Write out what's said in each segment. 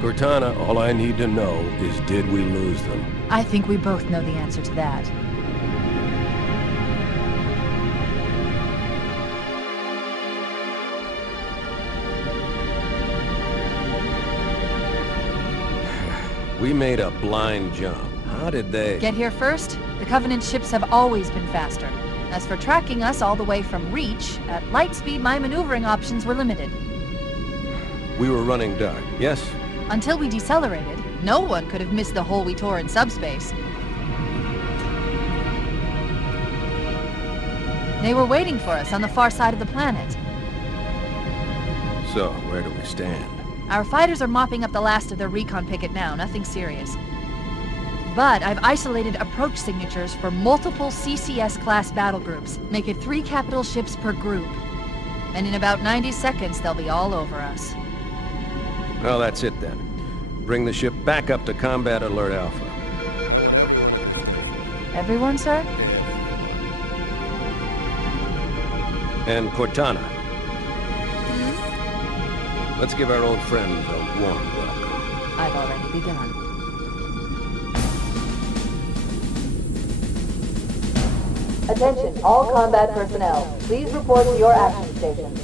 Cortana, all I need to know is did we lose them? I think we both know the answer to that. We made a blind jump. How did they... Get here first? The Covenant ships have always been faster. As for tracking us all the way from Reach, at light speed my maneuvering options were limited. We were running dark, yes? Until we decelerated, no one could have missed the hole we tore in subspace. They were waiting for us on the far side of the planet. So, where do we stand? Our fighters are mopping up the last of their recon picket now, nothing serious. But I've isolated approach signatures for multiple CCS-class battle groups. Make it 3 capital ships per group. And in about 90 seconds, they'll be all over us. Well, that's it then. Bring the ship back up to Combat Alert Alpha. Everyone, sir? And Cortana. Let's give our old friends a warm welcome. I've already begun. Attention, all combat personnel. Please report to your action stations.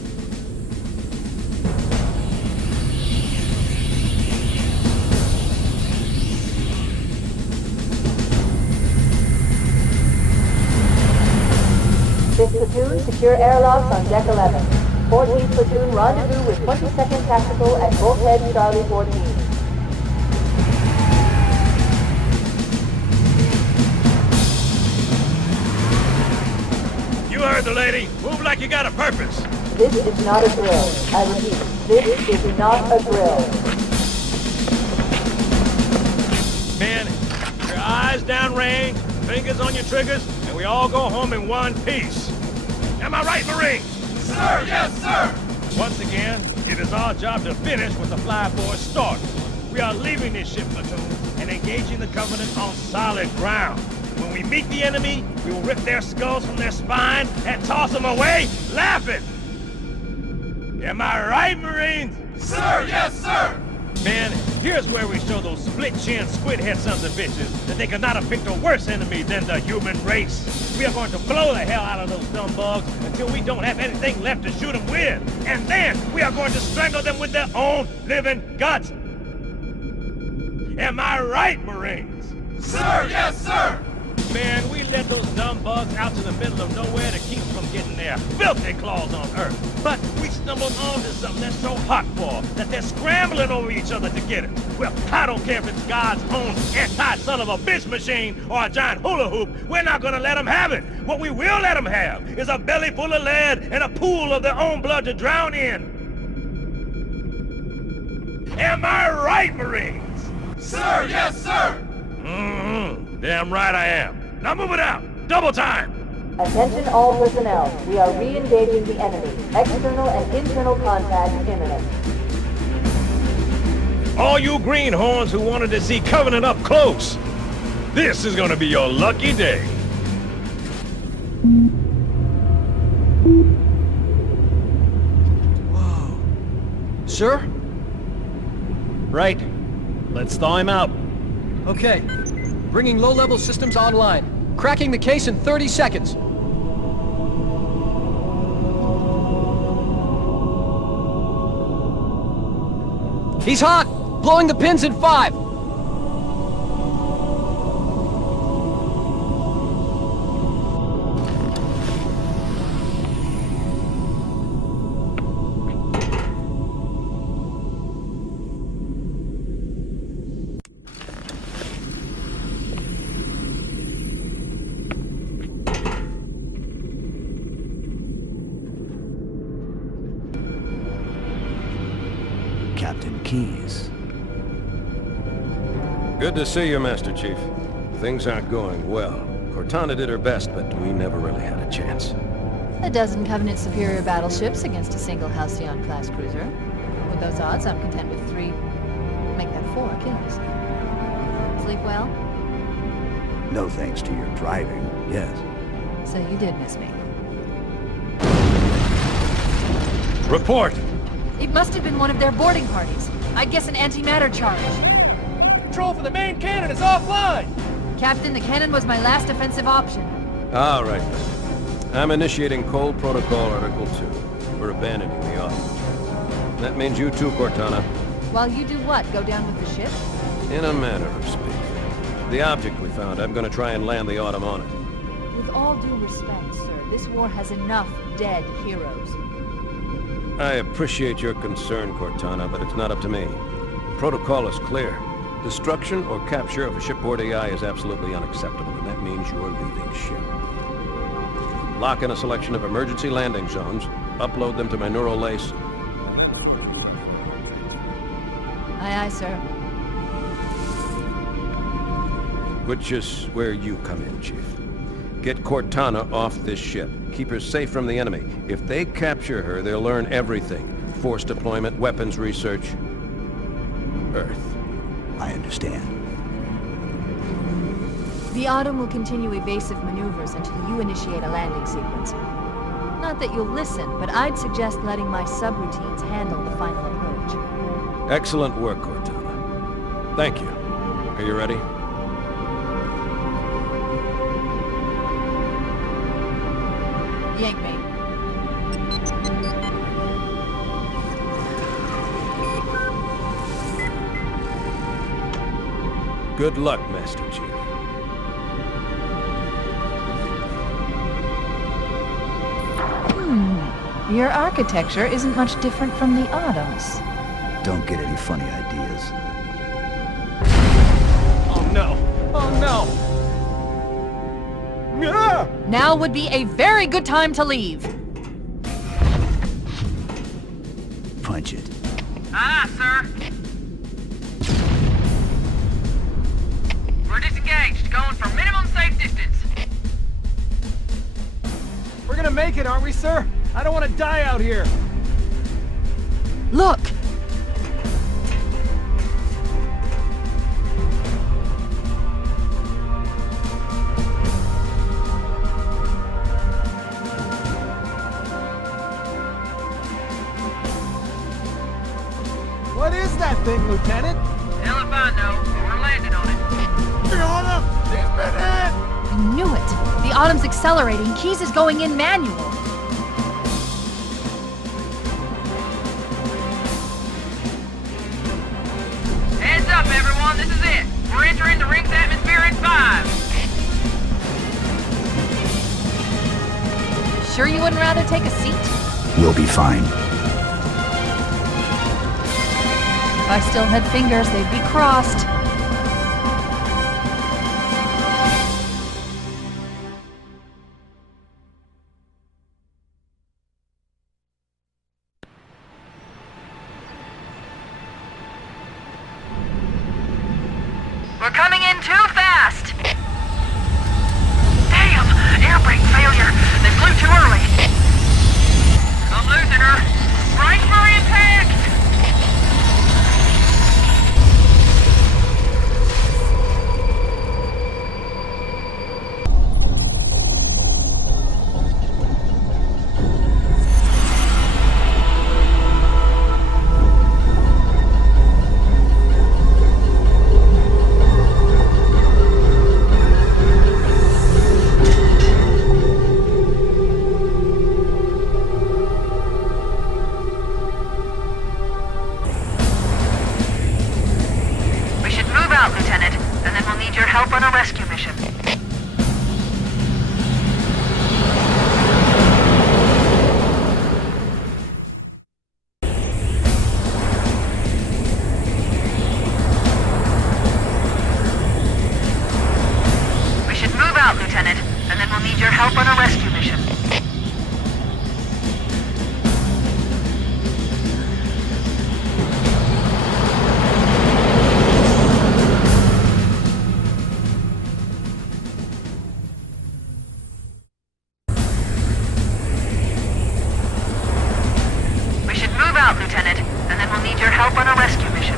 Fifth platoon, secure airlocks on deck 11. 14th platoon, rendezvous with 22nd Tactical at Bulkhead Charlie 14. You heard the lady. Move like you got a purpose. This is not a drill. I repeat, this is not a drill. Men, your eyes downrange, fingers on your triggers, and we all go home in one piece. Am I right, Marines? Sir, yes, sir! Once again, it is our job to finish what the flyboys started. We are leaving this ship platoon and engaging the Covenant on solid ground. When we meet the enemy, we will rip their skulls from their spine and toss them away, laughing! Am I right, Marines? Sir, yes, sir! Man, here's where we show those split-chin, squid-head sons of bitches that they could not have picked a worse enemy than the human race. We are going to blow the hell out of those dumb bugs until we don't have anything left to shoot them with. And then we are going to strangle them with their own living guts. Am I right, Marines? Sir, yes, sir! Man, we let those dumb bugs out to the middle of nowhere to keep them from getting their filthy claws on Earth. But we stumbled onto something that's so hot for that they're scrambling over each other to get it. Well, I don't care if it's God's own anti-son of a bitch machine or a giant hula hoop. We're not gonna let them have it. What we will let them have is a belly full of lead and a pool of their own blood to drown in. Am I right, Marines? Sir, yes, sir! Damn right I am. Now move it out! Double time! Attention all personnel. We are re-engaging the enemy. External and internal contact imminent. All you greenhorns who wanted to see Covenant up close, this is gonna be your lucky day. Whoa. Sir? Right. Let's thaw him out. Okay. Bringing low-level systems online. Cracking the case in 30 seconds. He's hot! Blowing the pins in 5! Captain Keyes. Good to see you, Master Chief. Things aren't going well. Cortana did her best, but we never really had a chance. A dozen Covenant superior battleships against a single Halcyon-class cruiser. With those odds, I'm content with 3... make that 4 kills. Sleep well? No thanks to your driving, yes. So you did miss me. Report! It must have been one of their boarding parties. I guess an antimatter charge. Control for the main cannon is offline! Captain, the cannon was my last defensive option. All right, then. I'm initiating Cold Protocol Article 2 for abandoning the Autumn. That means you too, Cortana. While you do what? Go down with the ship? In a manner of speaking. The object we found, I'm gonna try and land the Autumn on it. With all due respect, sir, this war has enough dead heroes. I appreciate your concern, Cortana, but it's not up to me. Protocol is clear. Destruction or capture of a shipboard AI is absolutely unacceptable, and that means you're leaving ship. Lock in a selection of emergency landing zones, upload them to my neural lace. Aye, aye, sir. Which is where you come in, Chief. Get Cortana off this ship. Keep her safe from the enemy. If they capture her, they'll learn everything. Force deployment, weapons research. Earth. I understand. The Autumn will continue evasive maneuvers until you initiate a landing sequence. Not that you'll listen, but I'd suggest letting my subroutines handle the final approach. Excellent work, Cortana. Thank you. Are you ready? Yank me. Good luck, Master Chief. Your architecture isn't much different from the Autumn's. Don't get any funny ideas. Oh no! Oh no! Ah! Now would be a very good time to leave. Punch it. Aye, sir. We're disengaged, going for minimum safe distance. We're gonna make it, aren't we, sir? I don't want to die out here! Look! What is that thing, Lieutenant? Hell if I know, but we're landing on it. Fiona! He's been hit! I knew it! The Autumn's accelerating. Keyes is going in manual. Heads up, everyone, this is it. We're entering the ring's atmosphere in 5. Sure you wouldn't rather take a seat? We'll be fine. If I still had fingers, they'd be crossed. We're coming in too fast. Damn! Air brake failure. They flew too early. I'm losing her. Brace for impact! Lieutenant, and then we'll need your help on a rescue mission. We should move out, Lieutenant, and then we'll need your help on a rescue mission. Lieutenant, and then we'll need your help on a rescue mission.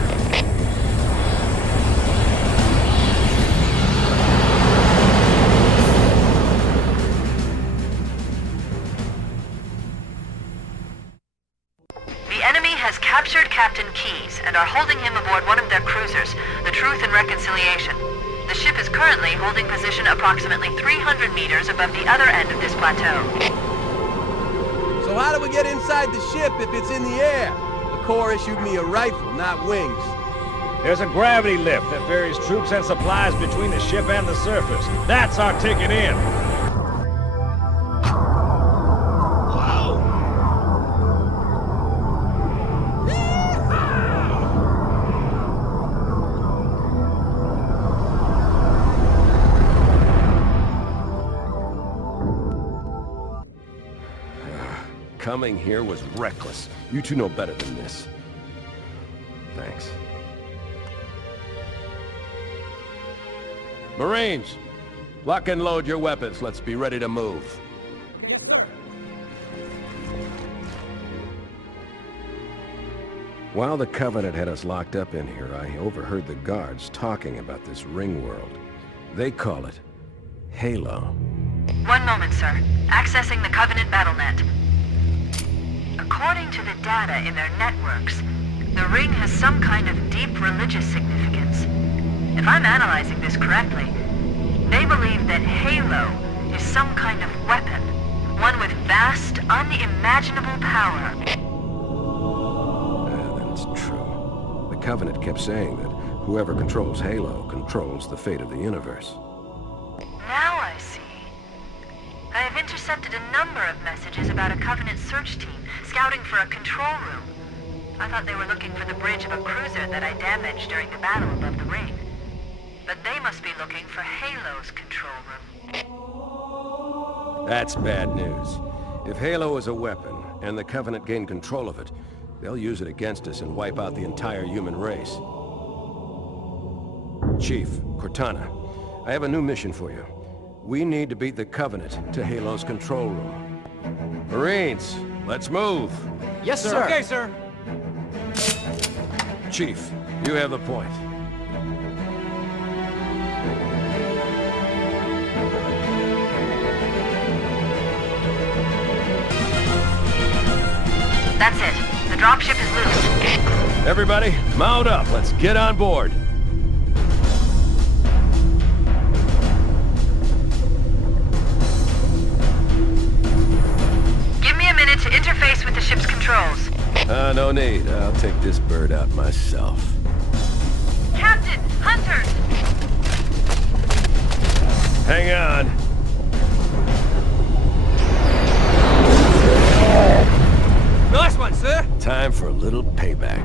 The enemy has has captured Captain Keyes and are holding him aboard one of their cruisers, the Truth and Reconciliation. The ship is currently holding position approximately 300 meters above the other end of this plateau. So how do we get inside the ship if it's in the air? The Corps issued me a rifle, not wings. There's a gravity lift that ferries troops and supplies between the ship and the surface. That's our ticket in. Coming here was reckless. You two know better than this. Thanks. Marines, lock and load your weapons. Let's be ready to move. Yes, sir. While the Covenant had us locked up in here, I overheard the guards talking about this ring world. They call it Halo. One moment, sir. Accessing the Covenant BattleNet. According to the data in their networks, the ring has some kind of deep religious significance. If I'm analyzing this correctly, they believe that Halo is some kind of weapon, one with vast, unimaginable power. Then it's true. The Covenant kept saying that whoever controls Halo controls the fate of the universe. Now I see. I have intercepted a number of messages about a Covenant search team scouting for a control room. I thought they were looking for the bridge of a cruiser that I damaged during the battle above the ring. But they must be looking for Halo's control room. That's bad news. If Halo is a weapon, and the Covenant gain control of it, they'll use it against us and wipe out the entire human race. Chief, Cortana, I have a new mission for you. We need to beat the Covenant to Halo's control room. Marines, let's move! Yes, sir. Okay, sir. Chief, you have the point. That's it. The dropship is loose. Everybody, mount up. Let's get on board. Give me a minute to interface with the ship's controls. No need. I'll take this bird out myself. Captain! Hunters! Hang on. Nice one, sir. Time for a little payback.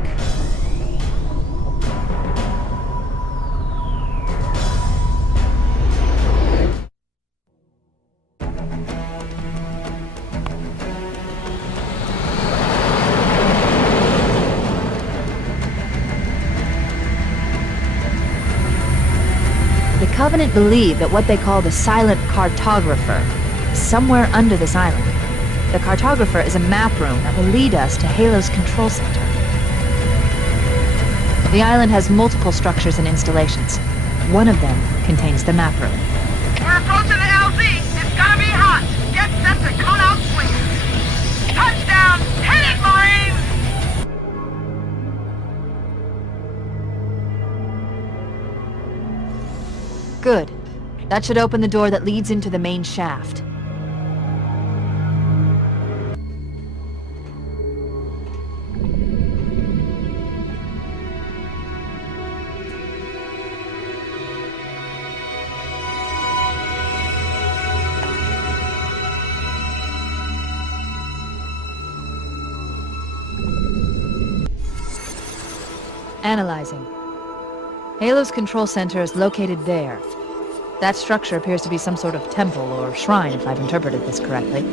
The Covenant believe that what they call the Silent Cartographer is somewhere under this island. The Cartographer is a map room that will lead us to Halo's control center. The island has multiple structures and installations. One of them contains the map room. We're approaching the LZ. It's gonna be hot. Get set to cut out swings. Touchdown! Hit it, Marines! Good. That should open the door that leads into the main shaft. Analyzing. Halo's control center is located there. That structure appears to be some sort of temple or shrine, if I've interpreted this correctly.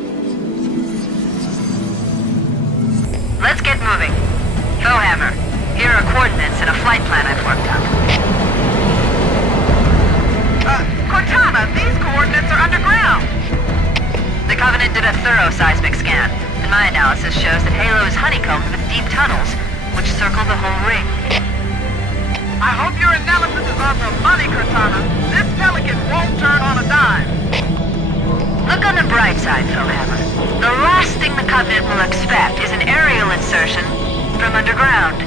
Let's get moving. Foehammer, here are coordinates and a flight plan I've worked up. Cortana, these coordinates are underground. The Covenant did a thorough seismic scan, and my analysis shows that Halo is honeycombed with deep tunnels, which circle the whole ring. I hope your analysis is on the money, Cortana. This Pelican won't turn on a dime. Look on the bright side, Foehammer. The last thing the Covenant will expect is an aerial insertion from underground.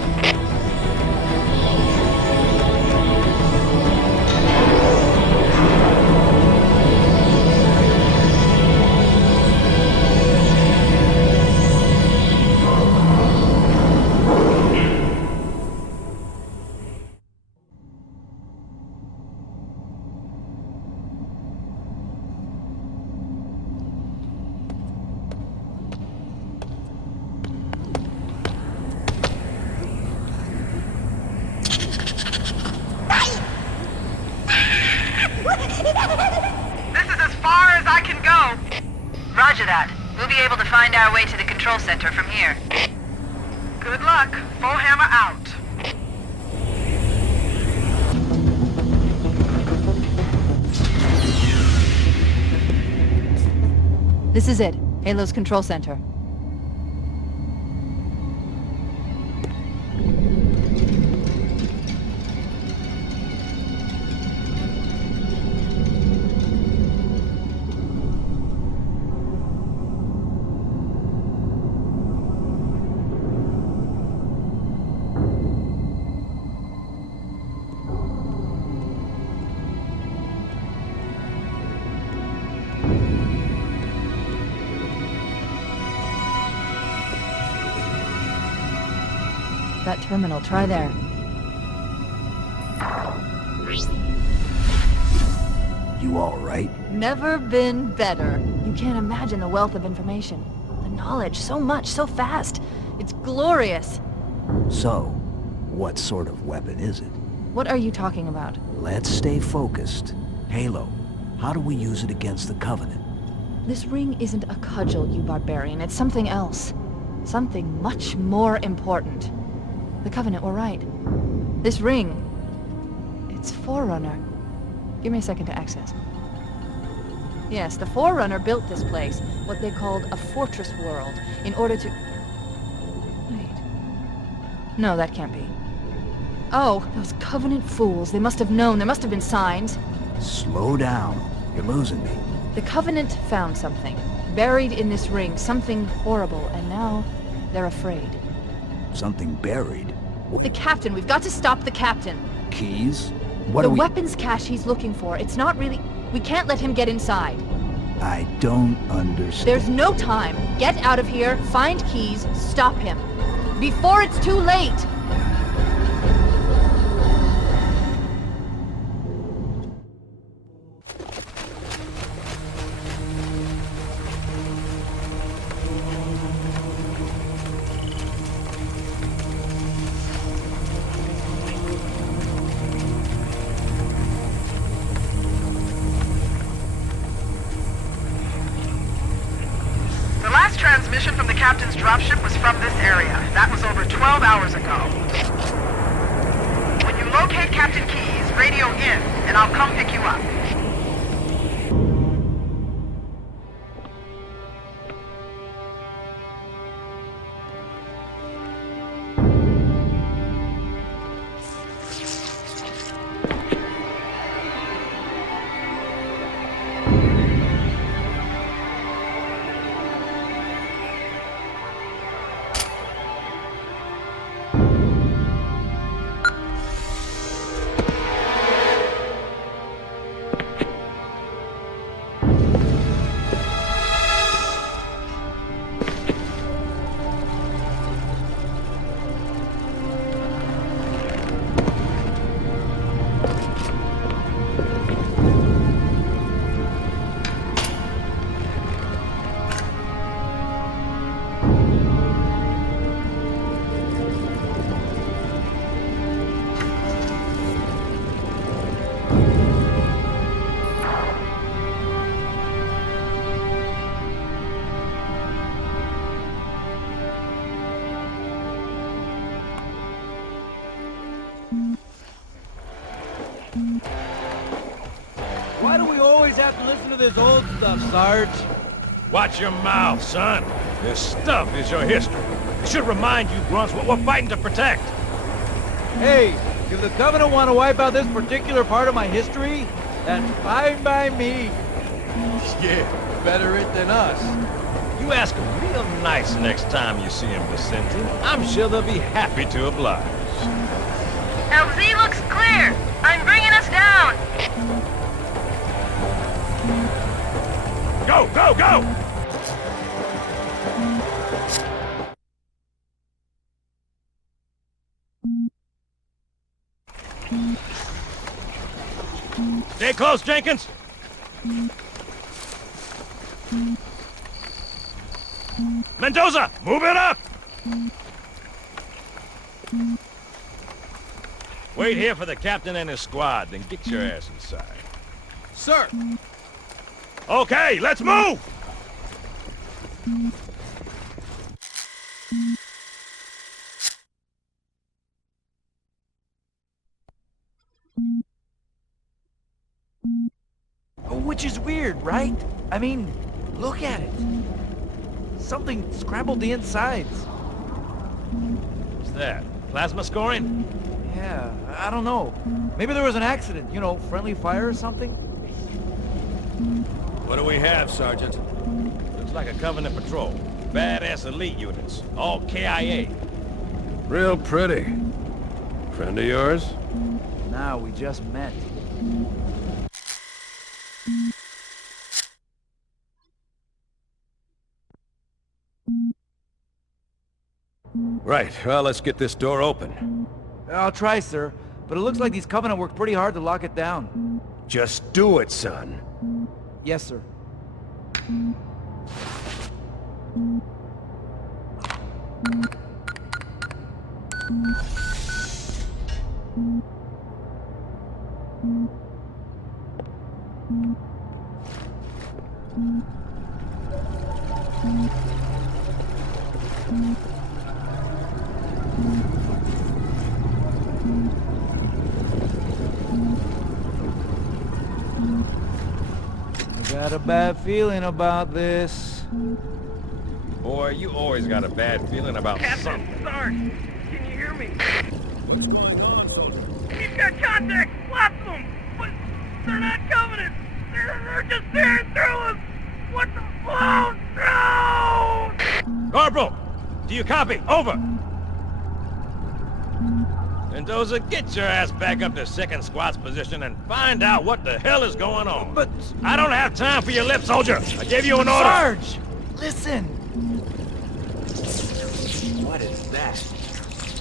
This is as far as I can go. Roger that. We'll be able to find our way to the control center from here. Good luck. Full hammer out. This is it. Halo's control center. That terminal, try there. You all right? Never been better. You can't imagine the wealth of information. The knowledge, so much, so fast. It's glorious. So, what sort of weapon is it? What are you talking about? Let's stay focused. Halo, how do we use it against the Covenant? This ring isn't a cudgel, you barbarian. It's something else. Something much more important. The Covenant were right. This ring, it's Forerunner. Give me a second to access. Yes, the Forerunner built this place, what they called a fortress world, in order to... Wait. No, that can't be. Oh, those Covenant fools. They must have known. There must have been signs. Slow down. You're losing me. The Covenant found something, buried in this ring, something horrible, and now they're afraid. Something buried. The captain. We've got to stop the captain. Keys? What The are we... weapons cache he's looking for. It's not really... We can't let him get inside. I don't understand. There's no time. Get out of here, find keys, stop him. Before it's too late! Transmission from the captain's dropship was from this area. That was over 12 hours ago. When you locate Captain Keyes, radio in, and I'll come pick you up. Why do we always have to listen to this old stuff, Sarge? Watch your mouth, son. This stuff is your history. It should remind you, grunts, what we're fighting to protect. Hey, if the Covenant want to wipe out this particular part of my history, that's fine by me. Yeah, better it than us. You ask a real nice next time you see him, Vicente. I'm sure they'll be happy to oblige. LZ looks clear. I'm bringing us down. Go, go, go! Stay close, Jenkins! Mendoza, move it up! Wait here for the captain and his squad, then get your ass inside. Sir! Okay, let's move! Which is weird, right? I mean, look at it. Something scrambled the insides. What's that? Plasma scoring? Yeah, I don't know. Maybe there was an accident, you know, friendly fire or something? What do we have, Sergeant? Looks like a Covenant patrol. Badass elite units. All KIA. Real pretty. Friend of yours? Nah, we just met. Right, well, let's get this door open. I'll try, sir. But it looks like these Covenant worked pretty hard to lock it down. Just do it, son. Yes, sir. Got a bad feeling about this. Boy, you always got a bad feeling about something. Sarge, can you hear me? He's got contact! Lots of them! But they're not Covenant! They're just tearing through us! What the... Oh, no! Corporal! Do you copy? Over! Mendoza, get your ass back up to second squad's position and find out what the hell is going on. But... I don't have time for your lip, soldier! I gave you an order! Sarge! Listen! What is that?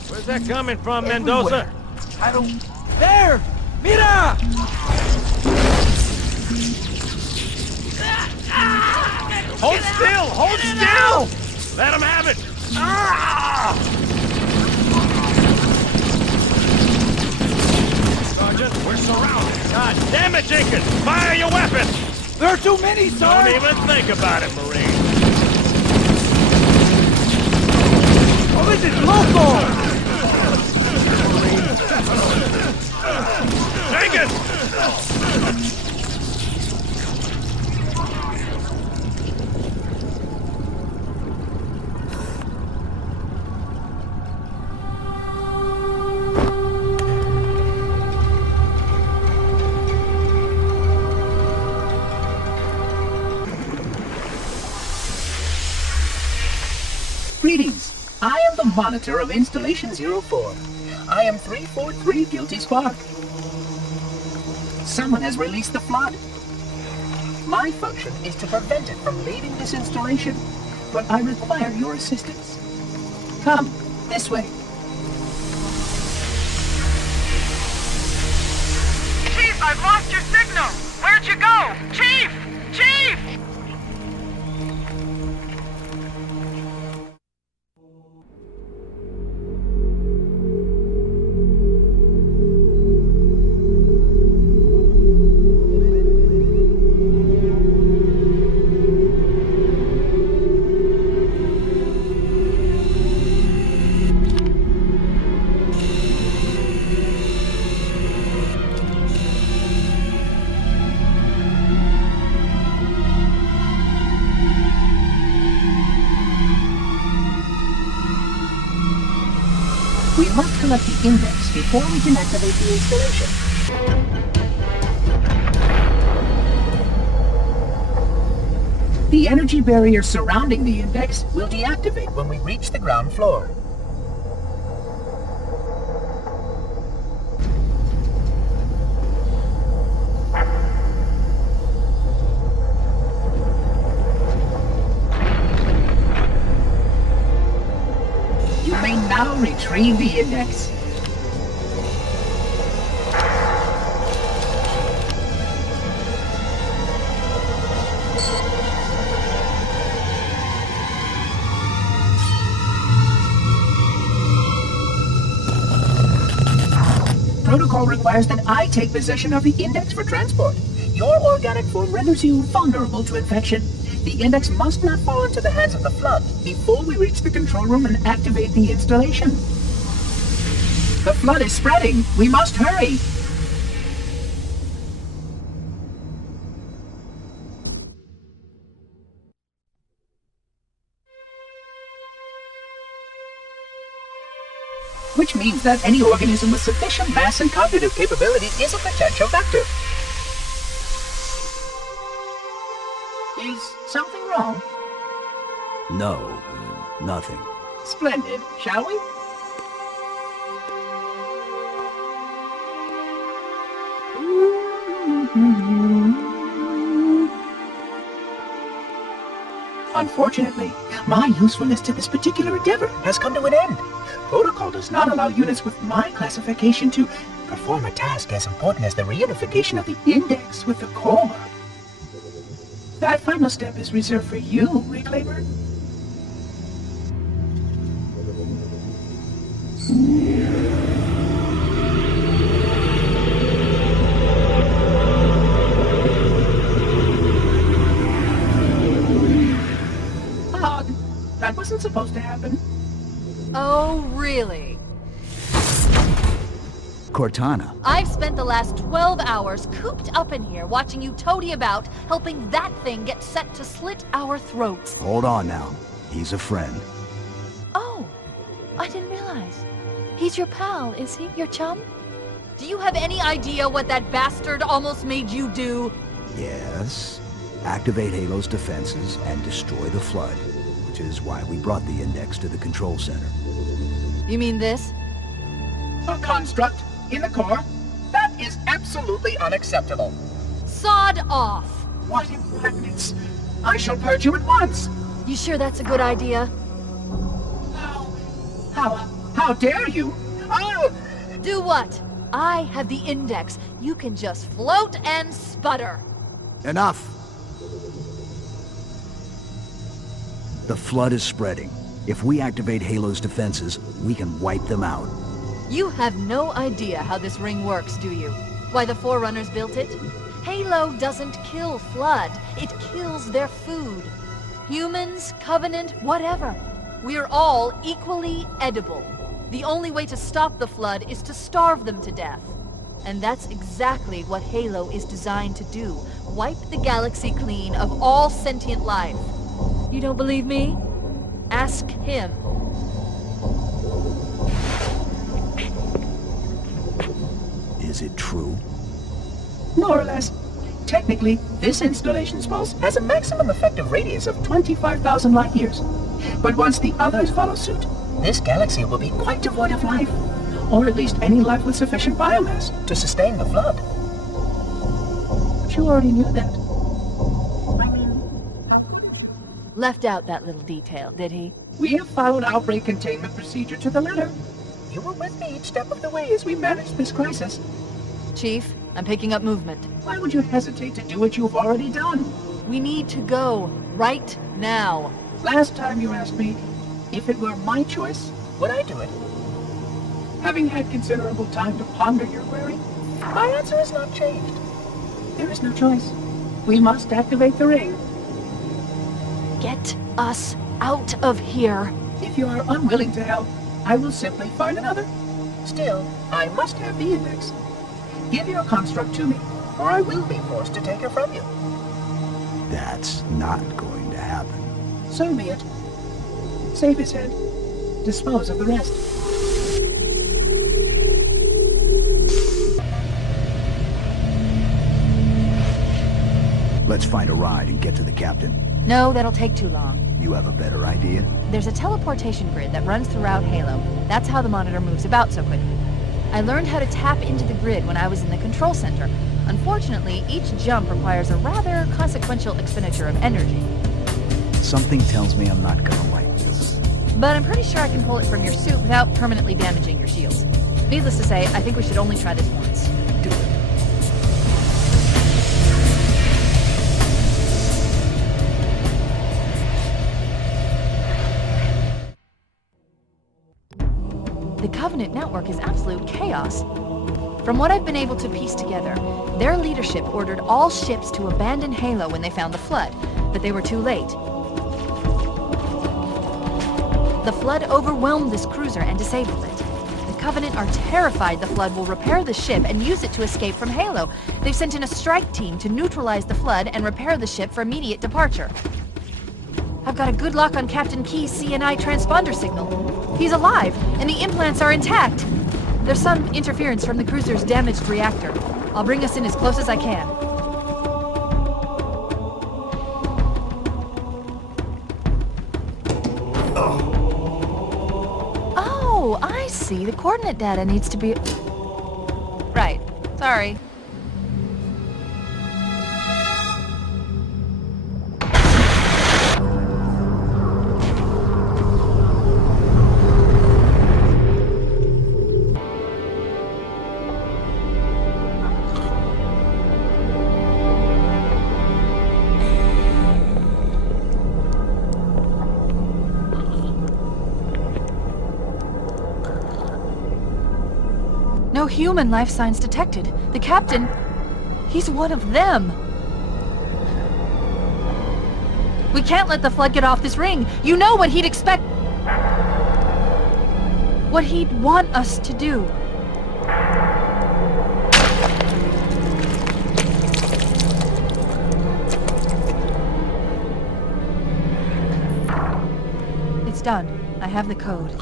Where's that coming from, Mendoza? I don't... There! Mira! Hold still! Hold still! Let him have it! Sergeant, we're surrounded. God damn it, Jenkins! Fire your weapon! There are too many, Sarge! Don't even think about it, Marine. Oh, this is local! Jenkins! Greetings. I am the monitor of Installation 04. I am 343 Guilty Spark. Someone has released the flood. My function is to prevent it from leaving this installation, but I require your assistance. Come, this way. Chief, I've lost your signal! Where'd you go? Chief! Chief! We must collect the index before we can activate the installation. The energy barrier surrounding the Index will deactivate when we reach the ground floor. You may now retrieve the Index. Protocol requires that I take possession of the Index for transport. Your organic form renders you vulnerable to infection. The Index must not fall into the hands of the Flood before we reach the control room and activate the installation. The Flood is spreading. We must hurry. Which means that any organism with sufficient mass and cognitive capability is a potential vector. Is something wrong? No, nothing. Splendid, shall we? Unfortunately, my usefulness to this particular endeavor has come to an end. Protocol does not allow units with my classification to perform a task as important as the reunification of the Index with the core. That final step is reserved for you, Reclaimer. Odd. That wasn't supposed to happen. Oh, really? Cortana. I've spent the last 12 hours cooped up in here watching you toady about, helping that thing get set to slit our throats. Hold on now. He's a friend. Oh, I didn't realize. He's your pal, is he? Your chum? Do you have any idea what that bastard almost made you do? Yes. Activate Halo's defenses and destroy the Flood, which is why we brought the Index to the control center. You mean this? A construct in the core? That is absolutely unacceptable. Sod off! What impertinence! I shall purge you at once! You sure that's a good idea? How dare you? Oh! Do what? I have the Index. You can just float and sputter. Enough! The Flood is spreading. If we activate Halo's defenses, we can wipe them out. You have no idea how this ring works, do you? Why the Forerunners built it? Halo doesn't kill Flood. It kills their food. Humans, Covenant, whatever. We're all equally edible. The only way to stop the Flood is to starve them to death. And that's exactly what Halo is designed to do. Wipe the galaxy clean of all sentient life. You don't believe me? Ask him. Is it true? More or less. Technically, this installation's pulse has a maximum effective radius of 25,000 light years. But once the others follow suit, this galaxy will be quite devoid of life. Or at least any life with sufficient biomass to sustain the Flood. But you already knew that. Left out that little detail, did he? We have followed outbreak containment procedure to the letter. You were with me each step of the way as we managed this crisis. Chief, I'm picking up movement. Why would you hesitate to do what you've already done? We need to go, right now. Last time you asked me, if it were my choice, would I do it? Having had considerable time to ponder your query, my answer has not changed. There is no choice. We must activate the ring. Get us out of here. If you are unwilling to help, I will simply find another. Still, I must have the Index. Give your construct to me, or I will be forced to take her from you. That's not going to happen. So be it. Save his head. Dispose of the rest. Let's find a ride and get to the captain. No, that'll take too long. You have a better idea? There's a teleportation grid that runs throughout Halo. That's how the monitor moves about so quickly. I learned how to tap into the grid when I was in the control center. Unfortunately, each jump requires a rather consequential expenditure of energy. Something tells me I'm not gonna like this. But I'm pretty sure I can pull it from your suit without permanently damaging your shields. Needless to say, I think we should only try this once. Do it. The Covenant network is absolute chaos. From what I've been able to piece together, their leadership ordered all ships to abandon Halo when they found the Flood, but they were too late. The Flood overwhelmed this cruiser and disabled it. The Covenant are terrified the Flood will repair the ship and use it to escape from Halo. They've sent in a strike team to neutralize the Flood and repair the ship for immediate departure. I've got a good lock on Captain Key's CNI transponder signal. He's alive, and the implants are intact. There's some interference from the cruiser's damaged reactor. I'll bring us in as close as I can. Oh, I see. The coordinate data needs to be... Right. Sorry. No human life signs detected. The captain, he's one of them. We can't let the Flood get off this ring. You know what he'd expect. What he'd want us to do. It's done. I have the code.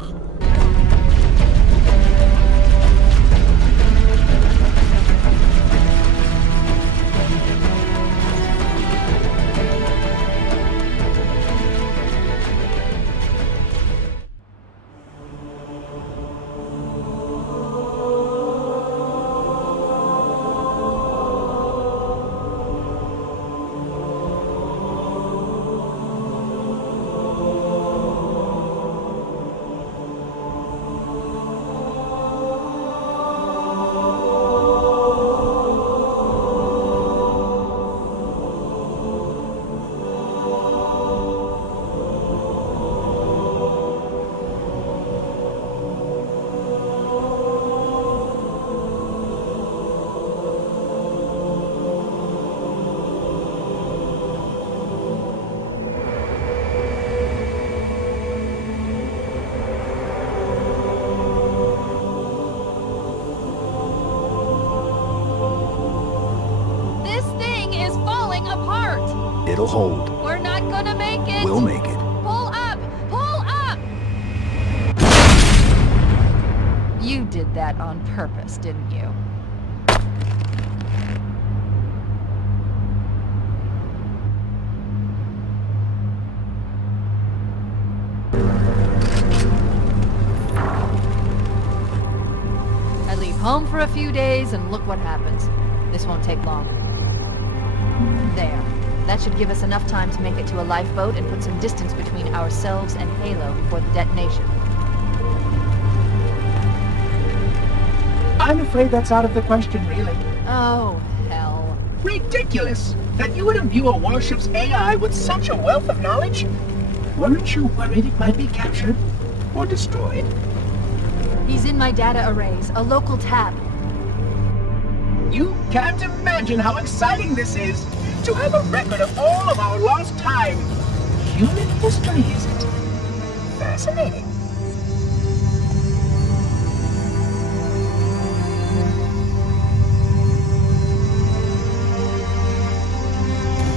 It'll hold. We're not gonna make it! We'll make it. Pull up! Pull up! You did that on purpose, didn't you? I leave home for a few days and look what happens. This won't take long. There. That should give us enough time to make it to a lifeboat and put some distance between ourselves and Halo before the detonation. I'm afraid that's out of the question, really. Oh, hell. Ridiculous! That you would imbue a warship's AI with such a wealth of knowledge? Weren't you worried it might be captured or destroyed? He's in my data arrays, a local tab. You can't imagine how exciting this is! To have a record of all of our lost time. Human history, is it? Fascinating.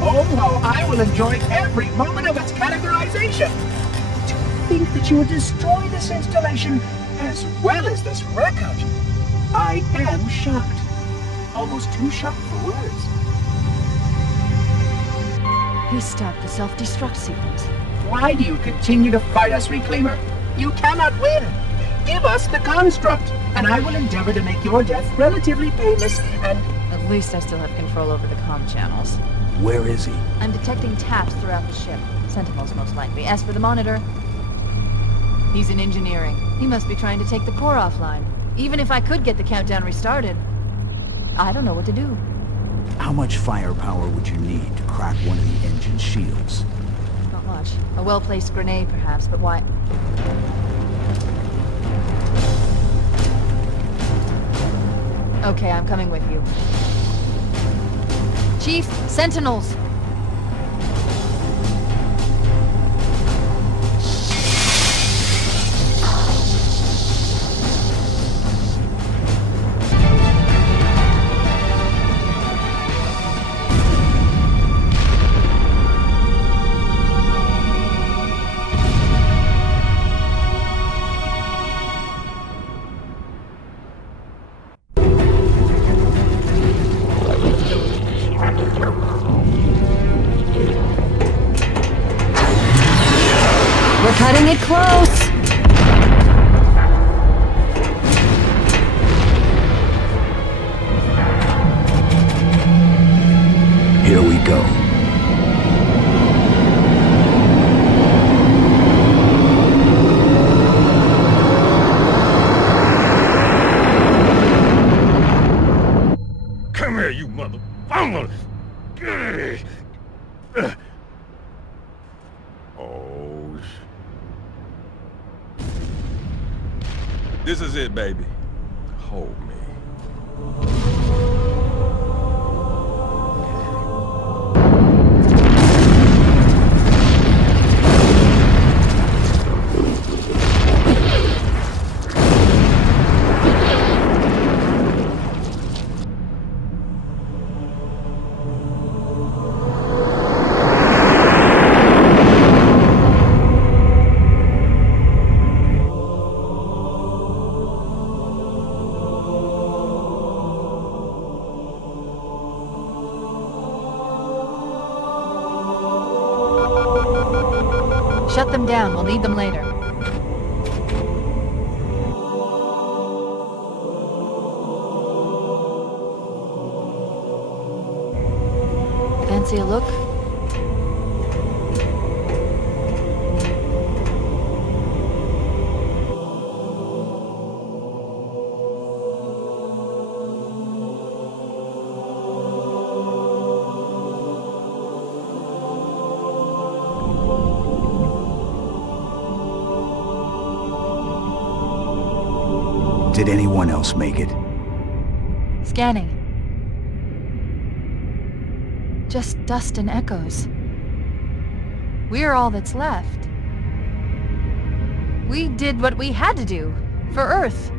Oh, how I will enjoy every moment of its categorization. To think that you would destroy this installation as well as this record. I am shocked. Almost too shocked for words. He stopped the self-destruct sequence. Why do you continue to fight us, Reclaimer? You cannot win! Give us the construct, and I will endeavor to make your death relatively painless and... At least I still have control over the comm channels. Where is he? I'm detecting taps throughout the ship. Sentinels, most likely. As for the monitor, he's in engineering. He must be trying to take the core offline. Even if I could get the countdown restarted, I don't know what to do. How much firepower would you need to crack one of the engine shields? Not much. A well-placed grenade, perhaps, but why? Okay, I'm coming with you. Chief, Sentinels! Cutting it close! Here we go. Come here, you mother... Oh, this is it, baby. Hold me. Shut them down. We'll need them later. Fancy a look? Did anyone else make it? Scanning. Just dust and echoes. We're all that's left. We did what we had to do for Earth.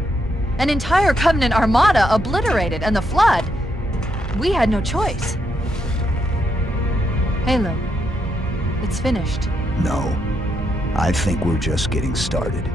An entire Covenant armada obliterated, and the Flood. We had no choice. Halo, it's finished. No. I think we're just getting started.